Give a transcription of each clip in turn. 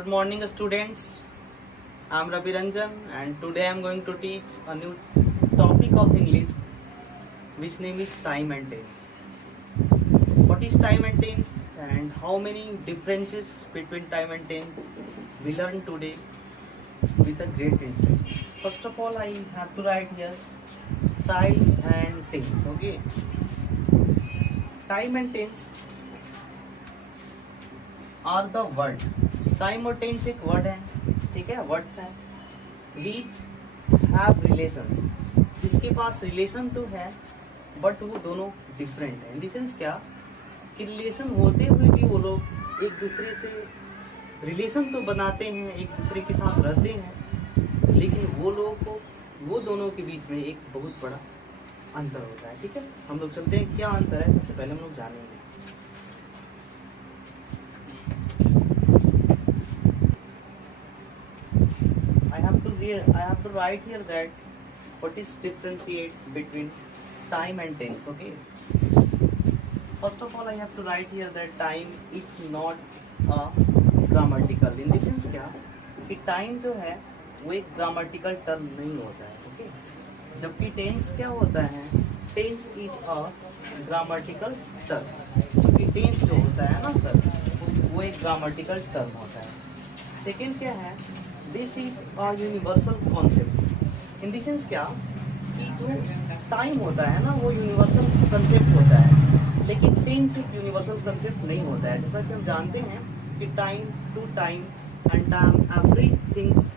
Good morning, students. I am Ravi Ranjan, and today I am going to teach a new topic of English, which name is time and tense. What is time and tense, and how many differences between time and tense we learn today with a great interest. First of all, I have to write here time and tense. Okay, time and tense are the word. Time और tense एक word है, ठीक है, words हैं which have relations, जिसके पास relation तो है but वो दोनों डिफरेंट है. इन द सेंस क्या कि रिलेशन होते हुए भी वो लोग एक दूसरे से रिलेशन तो बनाते हैं, एक दूसरे के साथ रहते हैं, लेकिन वो लोगों को वो दोनों के बीच में एक बहुत बड़ा अंतर होता है. ठीक है, हम लोग चलते हैं क्या अंतर है, सबसे पहले हम लोग जानेंगे. I have to write here that what is differentiate between time and tense. Okay. First of all, I have to write here that time is not a grammatical. In the sense क्या कि time जो है वो एक grammatical term नहीं होता है. Okay. जबकि tense क्या होता है? Tense is a grammatical term. जबकि tense जो होता है ना सर, वो एक grammatical term होता है. Second क्या है? This is a universal concept. In the sense क्या कि जो टाइम होता है ना वो यूनिवर्सल कंसेप्ट होता है, लेकिन टेंस एक यूनिवर्सल कंसेप्ट नहीं होता है. जैसा कि हम जानते हैं कि time to time and time every things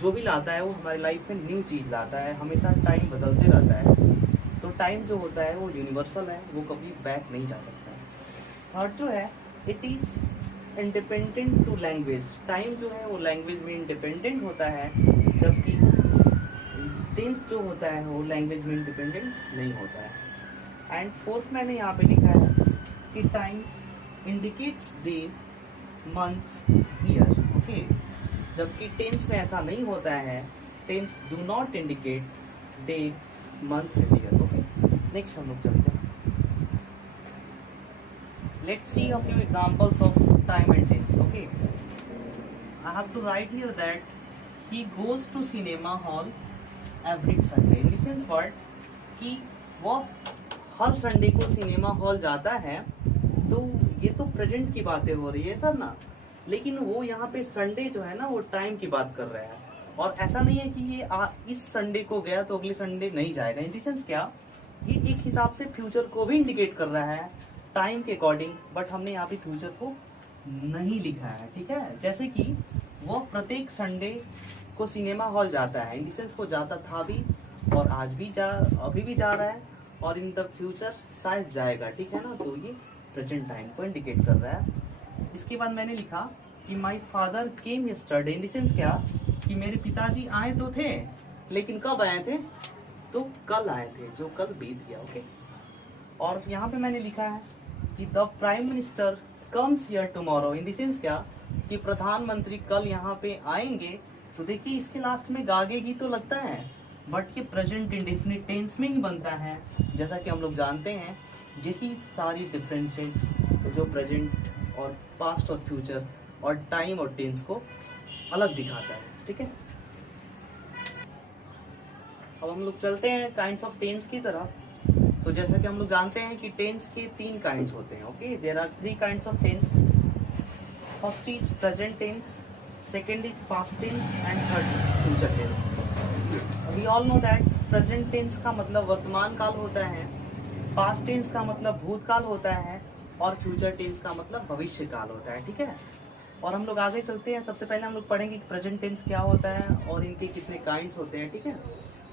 जो भी लाता है वो हमारी लाइफ में न्यू चीज़ लाता है. हमेशा टाइम बदलते रहता है, तो टाइम जो होता है वो यूनिवर्सल है, वो कभी बैक नहीं जा सकता है. थर्ड जो है it is independent to language. Time जो है वो लैंग्वेज में इंडिपेंडेंट होता है, जबकि टेंस जो होता है वो लैंग्वेज में इंडिपेंडेंट नहीं होता है. एंड फोर्थ मैंने यहाँ पे लिखा है कि time indicates day months year. Okay, जबकि टेंस में ऐसा नहीं होता है. Tense do not indicate day month and year. Okay, next हम लोग चलते हैं. Let's see a few examples of time and tense. Okay, I have to write here that he goes to cinema hall every Sunday. In the sense what कि वो हर Sunday को cinema hall जाता है. तो ये तो प्रेजेंट की बातें हो रही है सर ना, लेकिन वो यहाँ पे संडे जो है ना वो टाइम की बात कर रहा है. और ऐसा नहीं है कि ये इस संडे को गया तो अगले संडे नहीं जाएगा. इन द सेंस क्या ये एक हिसाब से फ्यूचर को भी इंडिकेट कर रहा है टाइम के अकॉर्डिंग, बट हमने यहाँ पे फ्यूचर को नहीं लिखा है. ठीक है, जैसे कि वो प्रत्येक संडे को सिनेमा हॉल जाता है. इन द सेंस वो जाता था भी और आज भी अभी भी जा रहा है और इन द फ्यूचर शायद जाएगा. ठीक है ना, तो ये प्रेजेंट टाइम को इंडिकेट कर रहा है. इसके बाद मैंने लिखा कि my father came yesterday. In the sense क्या कि मेरे पिताजी आए तो थे, लेकिन कब आए थे? तो कल आए थे, जो कल बीत गया. ओके, और यहाँ पे मैंने लिखा है कि the prime minister comes here tomorrow. In the sense क्या कि प्रधानमंत्री कल यहाँ पे आएंगे. तो देखिए इसके लास्ट में गागेगी तो लगता है, बट ये प्रेजेंट इंडेफिनिट टेंस में ही बनता है. जैसा कि हम लोग जानते हैं यही सारी डिफरेंसेस जो प्रेजेंट और पास्ट और फ्यूचर और टाइम और टेंस को अलग दिखाता है. ठीक है, अब हम लोग चलते हैं काइंड्स ऑफ टेंस की तरफ. तो जैसा कि हम लोग जानते हैं कि टेंस के 3 काइंड्स होते हैं. Okay, there are 3 kinds of tense. First is present tense, second is past tense and third is future tense. We all know that present tense का मतलब वर्तमान काल होता है, पास्ट टेंस का मतलब भूतकाल होता है और फ्यूचर टेंस का मतलब भविष्य काल होता है. ठीक है, और हम लोग आगे चलते हैं. सबसे पहले हम लोग पढ़ेंगे कि प्रेजेंट टेंस क्या होता है और इनके कितने काइंड्स होते हैं. ठीक है,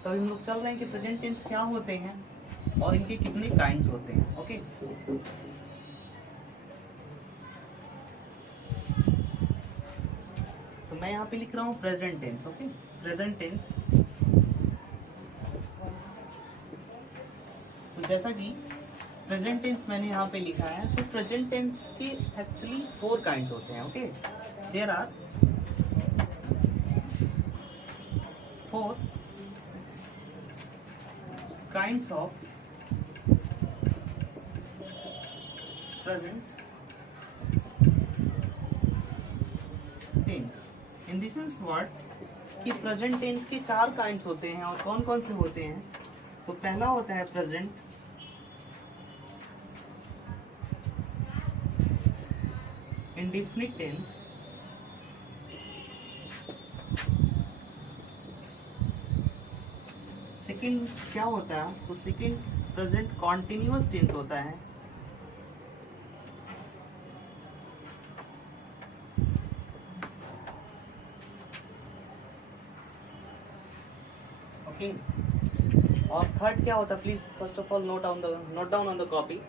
तो हम लोग चल रहे हैं कि प्रेजेंट टेंस क्या होते हैं और इनके कितने काइंड्स होते हैं. ओके, तो मैं यहाँ पे लिख रहा हूँ present tense. Okay, present tense. तो जैसा कि प्रेजेंट टेंस मैंने यहाँ पे लिखा है, तो प्रेजेंट टेंस के एक्चुअली 4 काइंड्स होते हैं. Okay, there are 4 kinds of present tense. Tense. In the sense what कि प्रेजेंट टेंस के 4 काइंड्स होते हैं और कौन कौन से होते हैं। तो पहला होता है प्रेजेंट इंडेफिनिट टेंस, सेकंड क्या होता है, तो सेकंड प्रेजेंट कॉन्टिन्यूअस टेंस होता है, ओके। और थर्ड क्या होता है, please first of all note down on the copy.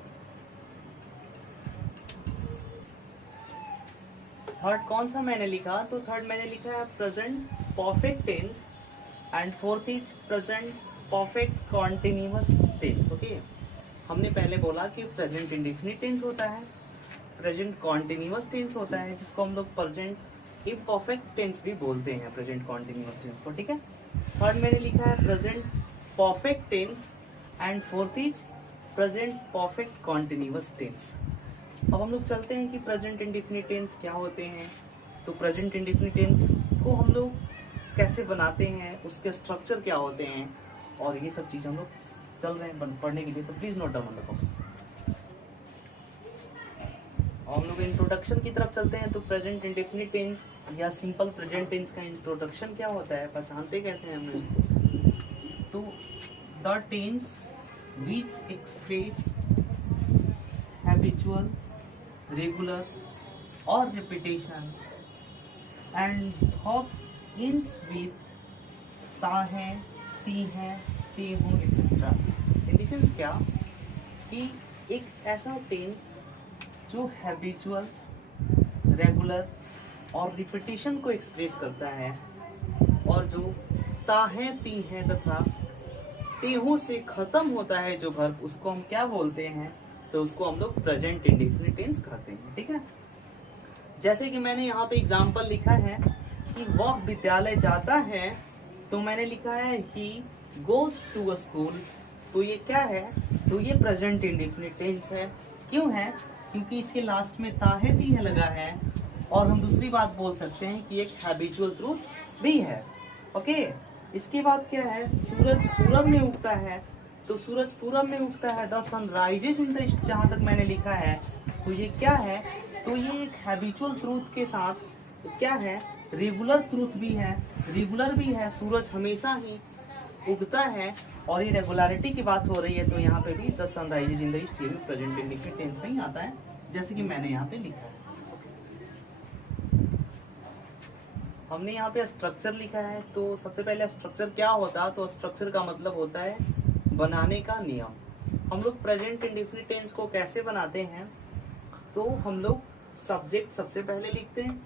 Third कौन सा मैंने लिखा, तो थर्ड मैंने लिखा है present perfect tense and fourth is present perfect continuous tense, okay. हमने पहले बोला कि प्रेजेंट इंडेफिनिट टेंस होता है, प्रेजेंट कॉन्टिन्यूअस टेंस होता है, जिसको हम लोग प्रेजेंट इम्परफेक्ट टेंस भी बोलते हैं, प्रेजेंट कॉन्टिन्यूअस टेंस को, ठीक है। थर्ड मैंने लिखा है present perfect tense and fourth is present perfect continuous tense. अब हम लोग चलते हैं कि प्रेजेंट इंडेफिनिट टेंस क्या होते हैं। तो प्रेजेंट इंडेफिनिट टेंस को हम लोग कैसे बनाते हैं, उसके स्ट्रक्चर क्या होते हैं, और ये सब चीज़ हम लोग चल रहे हैं पढ़ने के लिए, तो please note down the copy. हम लोग इंट्रोडक्शन की तरफ चलते हैं। तो प्रेजेंट इंडेफिनिट टेंस या सिंपल प्रेजेंट टेंस का इंट्रोडक्शन क्या होता है, पहचानते कैसे हैं हम इसको। तो the tense which express habitual, regular और repetition and verbs ends with ता है, ती है, ते हूँ एक्सेट्रा। इन द सेंस क्या कि एक ऐसा टेंस जो हैबिचुअल, रेगुलर और रिपीटेशन को एक्सप्रेस करता है, और जो ता है, ती है तथा तेहू से खत्म होता है जो वर्ब, उसको हम क्या बोलते हैं, तो उसको हम लोग प्रेजेंट इंडेफिनिट टेंस कहते हैं, ठीक है। जैसे कि मैंने यहाँ पे एग्जांपल लिखा है कि वह विद्यालय जाता है, तो मैंने लिखा है he goes to a school. तो ये क्या है, तो ये प्रेजेंट इंडेफिनिट टेंस है। क्यों है, क्योंकि इसके लास्ट में ता है, ती है लगा है, और हम दूसरी बात बोल सकते हैं कि एक हैबिचुअल ट्रूथ भी है, ओके। इसके बाद क्या है, सूरज पूरब में उगता है, तो सूरज पूरब में उगता है, the sun rises in the east, जहाँ तक मैंने लिखा है, तो ये क्या है, तो ये एक हैबिचुअल ट्रूथ के साथ क्या है, रेगुलर ट्रूथ भी है, रेगुलर भी है, सूरज हमेशा ही उगता है, और ये रेगुलरिटी की बात हो रही है, तो यहाँ पे भी the sun rises in the east ये भी प्रेजेंट इंडेफिनिट टेंस में ही आता है, जैसे कि मैंने यहाँ पे लिखा है। हमने यहाँ पे स्ट्रक्चर लिखा है, तो सबसे पहले स्ट्रक्चर क्या होता, तो स्ट्रक्चर का मतलब होता है बनाने का नियम। हम लोग प्रेजेंट इंडेफिनिट टेंस को कैसे बनाते हैं, तो हम लोग सब्जेक्ट सबसे पहले लिखते हैं,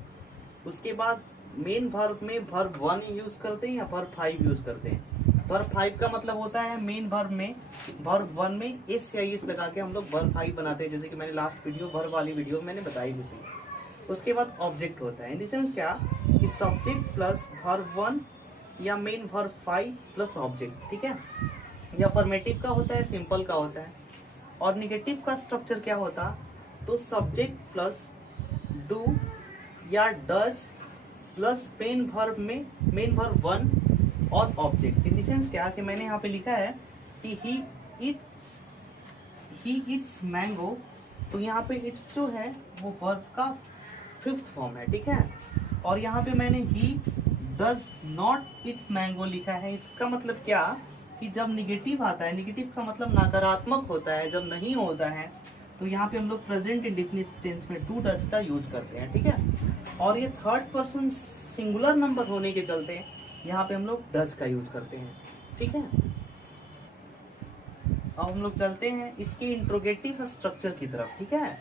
उसके बाद मेन वर्ब में वर्ब 1 यूज करते हैं या वर्ब 5 यूज करते हैं। वर्ब 5 का मतलब होता है मेन वर्ब में वर्ब 1 में एस या एस लगा के हम लोग वर्ब 5 बनाते हैं, जैसे कि मैंने लास्ट वीडियो वर्ब वाली वीडियो मैंने बताई भी थी। उसके बाद ऑब्जेक्ट होता है, इन द सेंस क्या कि सब्जेक्ट प्लस वर्ब 1 या मेन वर्ब 5 प्लस ऑब्जेक्ट, ठीक है। या फॉर्मेटिव का होता है, सिंपल का होता है। और निगेटिव का स्ट्रक्चर क्या होता, तो सब्जेक्ट प्लस डू या डज प्लस मेन वर्ब में मेन वर्ब 1 और ऑब्जेक्ट। इन द सेंस क्या कि मैंने यहाँ पे लिखा है कि ही इट्स मैंगो, तो यहाँ पे इट्स जो है वो वर्ब का 5th फॉर्म है, ठीक है। और यहाँ पे मैंने he does not it mango लिखा है। इसका मतलब क्या कि जब निगेटिव आता है, निगेटिव का मतलब नकारात्मक होता है, जब नहीं होता है, तो यहाँ पे हम लोग प्रेजेंट इंडेफिनिट टेंस में डू डज का यूज करते हैं, ठीक है। और ये थर्ड पर्सन सिंगुलर नंबर होने के चलते यहाँ पे हम लोग डज का यूज करते हैं, ठीक है। अब हम लोग चलते हैं इसके इंट्रोगेटिव स्ट्रक्चर की तरफ, ठीक है।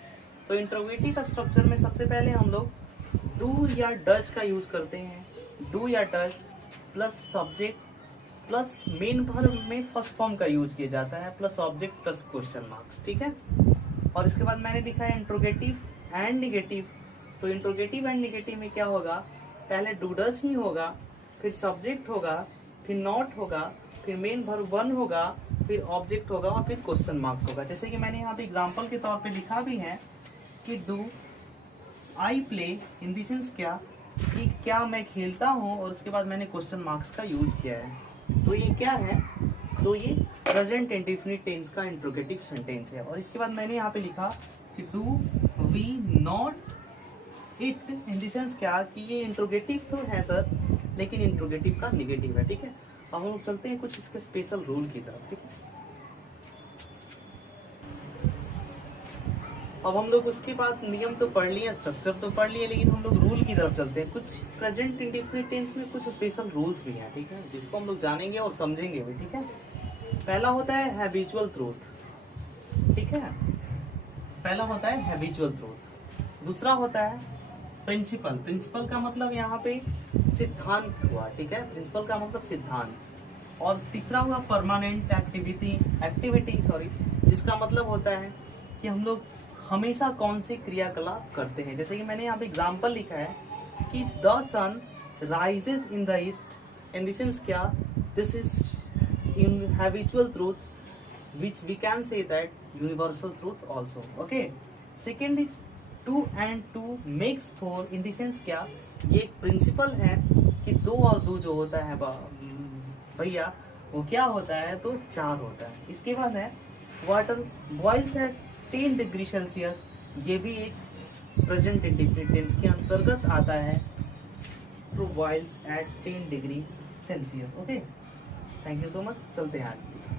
तो इंट्रोगेटिव स्ट्रक्चर में सबसे पहले हम लोग डू या डज का यूज करते हैं। डू या does plus subject plus main verb में फर्स्ट फॉर्म का यूज किया जाता है, plus object plus question marks, ठीक है। और इसके बाद मैंने लिखा है इंट्रोगेटिव एंड निगेटिव। तो इंट्रोगेटिव एंड निगेटिव में क्या होगा, पहले डू डज ही होगा, फिर सब्जेक्ट होगा, फिर नॉट होगा, फिर मेन वर्ब 1 होगा, फिर ऑब्जेक्ट होगा और फिर क्वेश्चन मार्क्स होगा। जैसे कि मैंने यहाँ पे एग्जांपल के तौर पे लिखा भी है कि do I play, in the sense क्या कि क्या मैं खेलता हूँ और उसके बाद मैंने क्वेश्चन मार्क्स का यूज किया है। तो ये क्या है, तो ये प्रेजेंट इंडेफिनिट टेंस का इंट्रोगेटिव सेंटेंस है। और इसके बाद मैंने यहाँ पे लिखा कि do we not eat, in the sense क्या कि ये इंट्रोगेटिव तो है सर, लेकिन इंट्रोगेटिव का निगेटिव है। ठीक है, अब हम लोग चलते हैं कुछ इसके स्पेशल रूल की तरफ। ठीक है, अब हम लोग उसके बाद नियम तो पढ़ लिए, स्ट्रक्चर तो पढ़ लिए, लेकिन हम लोग रूल की तरफ चलते हैं। कुछ प्रेजेंट इंडेफिनिट टेंस में कुछ स्पेशल रूल्स भी हैं। ठीक है, जिसको हम लोग जानेंगे और समझेंगे भी। ठीक है, पहला होता है हैबिचुअल ट्रूथ। ठीक है, पहला होता है हैबिचुअल ट्रूथ। दूसरा होता है प्रिंसिपल। प्रिंसिपल का मतलब यहाँ पे सिद्धांत हुआ। ठीक है, प्रिंसिपल का मतलब सिद्धांत। और तीसरा हुआ परमानेंट एक्टिविटी सॉरी, जिसका मतलब होता है कि हम लोग हमेशा कौन सी क्रियाकलाप करते हैं। जैसे कि मैंने यहाँ पे एग्जाम्पल लिखा है कि the sun rises in the east, in the sense क्या, this is in habitual truth which we can say that universal truth also. Okay, second is 2 and 2 makes 4, in the sense क्या, ये एक principal है कि 2 और 2 जो होता है भैया वो क्या होता है, तो 4 होता है। इसके बाद है water boils at 10 degree Celsius, ये भी एक प्रेजेंट इंडेफिनिट टेंस के अंतर्गत आता है, to boils at 10 degree Celsius. Okay, thank you so much. चलते हैं आगे,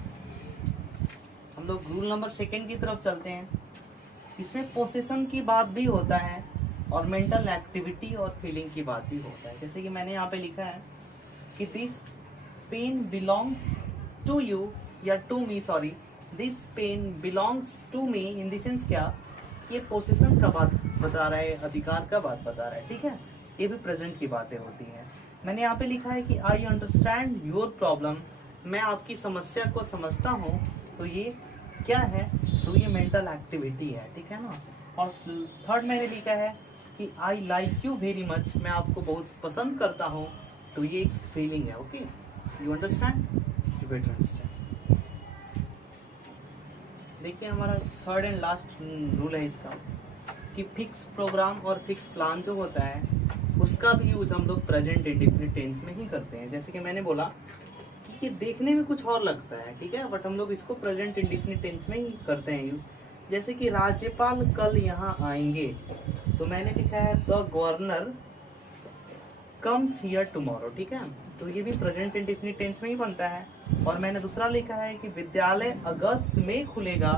हम लोग रूल नंबर 2 की तरफ चलते हैं। इसमें पोसेशन की बात भी होता है और मेंटल एक्टिविटी और फीलिंग की बात भी होता है। जैसे कि मैंने यहाँ पे लिखा है कि this pen belongs to you या to me, sorry, this pen belongs to me, in the sense क्या, ये पोसेशन का बात बता रहा है, अधिकार का बात बता रहा है। ठीक है, ये भी प्रेजेंट की बातें होती हैं। मैंने यहाँ पे लिखा है कि आई अंडरस्टैंड योर प्रॉब्लम, मैं आपकी समस्या को समझता हूँ, तो ये क्या है, तो ये मेंटल एक्टिविटी है। ठीक है ना। और थर्ड मैंने लिखा है कि I like you very much, मैं आपको बहुत पसंद करता हूँ, तो ये एक फीलिंग है। Okay, you understand, you better understand. देखिए हमारा थर्ड एंड लास्ट रूल है इसका कि फिक्स प्रोग्राम और फिक्स प्लान जो होता है उसका भी यूज हम लोग प्रेजेंट इंडेफिनिट टेंस में ही करते हैं। जैसे कि मैंने बोला कि ये देखने में कुछ और लगता है, ठीक है, बट हम लोग इसको प्रेजेंट इंडेफिनिट टेंस में ही करते हैं यूज। जैसे कि राज्यपाल कल यहाँ आएंगे, तो मैंने लिखा है the governor comes here tomorrow. ठीक है, तो ये भी प्रेजेंट इंडेफिनिट टेंस में ही बनता है। और मैंने दूसरा लिखा है कि विद्यालय अगस्त में खुलेगा,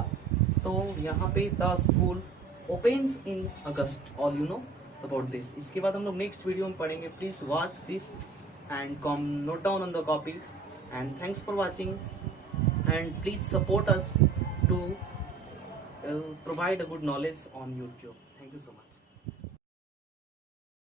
तो यहाँ पे the school opens in August. All you know about this. इसके बाद हम लोग नेक्स्ट वीडियो में पढ़ेंगे। Please watch this and come note down on the copy and thanks for watching and please support us to provide a good knowledge on YouTube. Thank you so much.